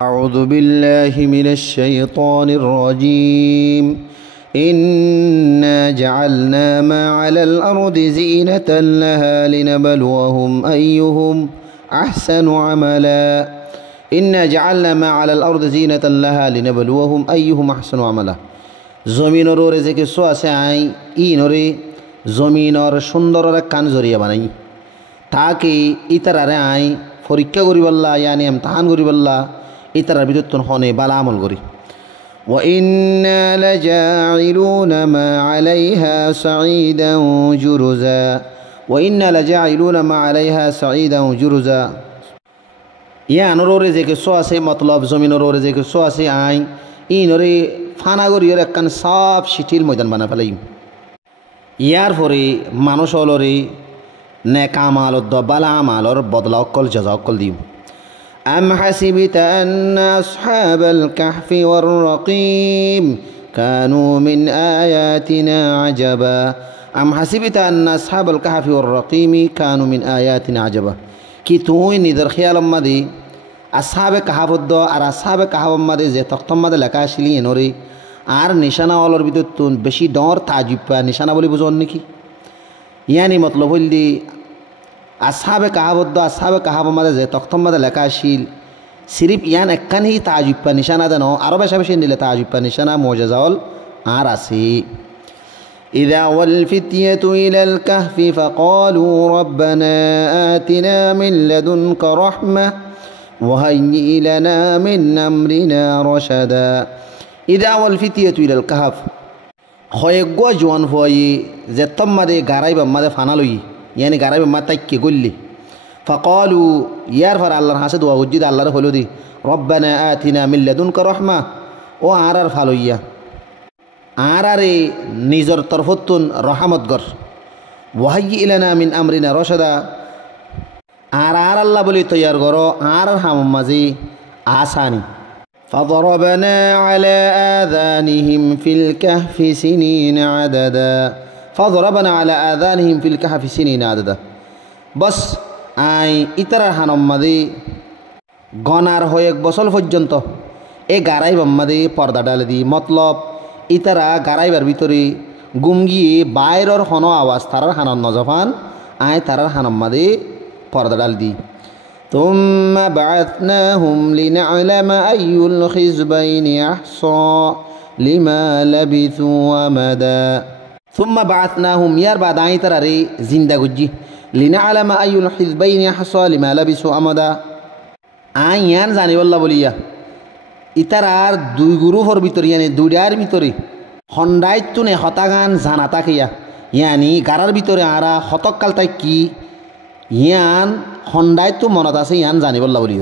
أعوذ بالله من الشيطان الرجيم إنا جعلنا ما على الأرض زينة لها لنبلوهم أيهم أحسن عملا إنا جعلنا ما على الأرض زينة لها لنبلوهم أيهم أحسن عملا জমিন ওরে যে কিছু আছে আই ইনরে জমিনর সুন্দর কান জরিয়া বানাই তাকে ইতারারে আই পরীক্ষা করিবাল্লা ইয়ানি ইমতিহান করিবাল্লা ইতারার বিদ্যুৎ হনে বালা আমল করি وإنا لجاعلون ما عليها صعيدا جرزا وإنا لجاعلون ما عليها صعيدا جرزا ইয়ানোর ওরে যে কিছু আছে মতলব জমিনের ওরে যে কিছু আছে আই ইনরে ফানা করিয়ে একখান সব শিথিল ময়দান বানা ফেলাই ইয়ার পরে মানুষ হলরে নেক আমালত বালা আমালর বদলা অকল জাজা অকল দিম أم حسبت أن أصحاب الكهف والرقيم كانوا من آياتنا عجبا أم حسبت أن أصحاب الكهف والرقيم كانوا من آياتنا عجبا كي توي ندر خيال مدي أصحاب الكهف الدو আর أصحاب الكهف مدي زي تختم مدي لكاشلي نوري আর নিশানা অলর বিদ্যুৎ বেশি ডর তাজিব পা নিশানা বলি বুঝন নাকি ইয়ানি মতলব হইলি আসহাবে কাহাবদ্দ আসহাবে কাহাব মাদে যে তখতম মাদে লেখা আসিল সিরিফ ইয়ান একখান হি তাজিব পা নিশানা দেন আরো বেশা বেশি নিলে তাজিব পা নিশানা মোজাজাল আর আসি إذا والفتية إلى الكهف فقالوا ربنا آتنا من لدنك رحمة وهيئ لنا من أمرنا رشدا إذا والفتية إلى الكهف خيقوا جوان فوي زي طمدي غرايب ماذا فنالوي يعني غرايب ما تكي قولي فقالوا يارفر الله حسد ووجد الله رفلودي ربنا آتنا من لدنك رحمة وعرر فالوية عرري نيزر طرفتن رحمت غر وهيئ لنا من أمرنا رشدا عرر الله بلي تيار غرو عرر هم مزي آساني فضربنا على آذانهم في الكهف سنين عددا فضربنا على آذانهم في الكهف سنين عددا بس আই ইতারা হানম্মাদে গনার হয়ে এক বছর পর্যন্ত এ গারাই বাম্মাদে পর্দা ডালে দি মতলব ইতারা গারাইবার ভিতরে গুমগিয়ে বাইরের হন আওয়াজ তারার হানন নজফান আই তারার হানম্মাদে পর্দা ডাল দি ثم بعثناهم لنعلم أي الحزبين أحصى لما لبثوا أمدا ثم بعثناهم يار بعد عين ترى زندا جي لنعلم أي الحزبين أحصى لما لبثوا أمدا عين زاني والله بوليا ইতারার দুই গ্রুপের ভিতরে يعني দুইটার ভিতরে হন্ডাইতুনে হতাগান জানাতা কিয়া yani গারার ভিতরে আরা হতকাল তাই কি ইয়ান হন্ডাই তো মনত আছে ইয়ান জানিবল্লা বলি